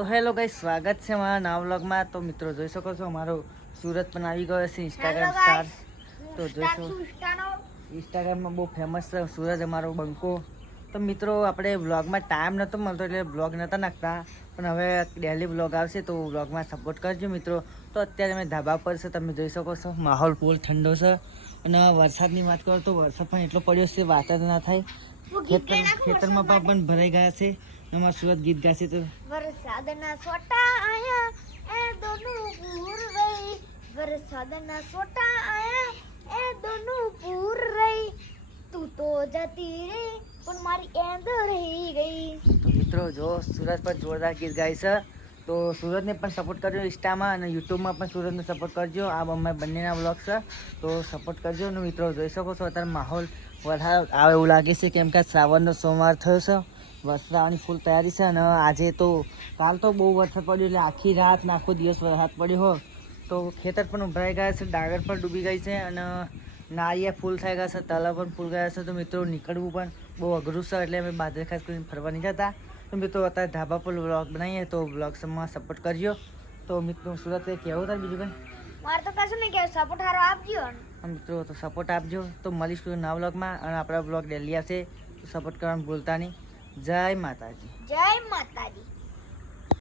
તો hello guys, સ્વાગત છે મારા નવા વ્લોગમાં। તો મિત્રો જોઈ શકો છો અમારો સુરત પણ આવી ગયો છે ઇન્સ્ટાગ્રામ સ્ટાર। તો જોઈશો ઇન્સ્ટાગ્રામમાં બહુ ફેમસ છે સુરત અમારો બંકો। તો મિત્રો આપણે વ્લોગમાં ટાઈમ નહોતો મળતો એટલે વ્લોગ નહોતા નાખતા, પણ હવે ડેલી વ્લોગ આવશે તો વ્લોગમાં સપોર્ટ કરજો મિત્રો। તો અત્યારે અમે ધાબા પર છે, તમે જોઈ શકો છો માહોલ ફૂલ ઠંડો છે। અને વરસાદની વાત કરો તો વરસાદ પણ એટલો પડ્યો છે વાત જ ના થાય। ખેતરમાં પણ ભરાઈ ગયા છે। અમારા સુરત ગીત ગાશે તો વરસાદના છોટા આયા એ દોનું પૂર રહી, વરસાદના છોટા આયા એ દોનું પૂર રહી, તું તો જતી રહી પણ મારી એંદ રહી ગઈ। તો મિત્રો જો સુરત પર જોરદાર ગીત ગાય છે, તો સુરતને પણ સપોર્ટ કરજો ઇન્સ્ટામાં અને યુટ્યુબમાં પણ સુરતને સપોર્ટ કરજો। આ અમારા બંનેના વ્લોગ છે તો સપોર્ટ કરજો। અને મિત્રો જોઈ શકો છો અત્યારે માહોલ વરસાદ આવે એવું લાગે છે, કેમ કે શ્રાવણનો સોમવાર થયો છે, વરસાદની ફૂલ તૈયારી છે। અને આજે તો કાલ તો બહુ વરસાદ પડ્યો એટલે આખી રાત ને આખો દિવસ વરસાદ પડ્યો હોય તો ખેતર પણ ઉભરાઈ ગયા છે, ડાગર પણ ડૂબી ગઈ છે અને નાળિયા ફૂલ થઈ ગયા છે, તળાવ પણ ફૂલ ગયા છે। તો મિત્રો નીકળવું પણ બહુ અઘરું છે એટલે અમે બાજરી ખાસ કરીને ફરવા નહીં જતા। તો મિત્રો અત્યારે ધાબા પર વ્લોગ બનાવીએ તો વ્લોગ્સમાં સપોર્ટ કરજો। તો મિત્રો સુરત કહેવું થાય બીજું કંઈ મારે તો કશું નહીં કહેવું, સપોર્ટ હારો આપજો મિત્રો, તો સપોર્ટ આપજો। તો મળીશું નવા વ્લોગમાં અને આપણા વ્લોગ ડેલી આવશે તો સપોર્ટ કરવાનું ભૂલતા નહીં। જય માતાજી। જય માતાજી।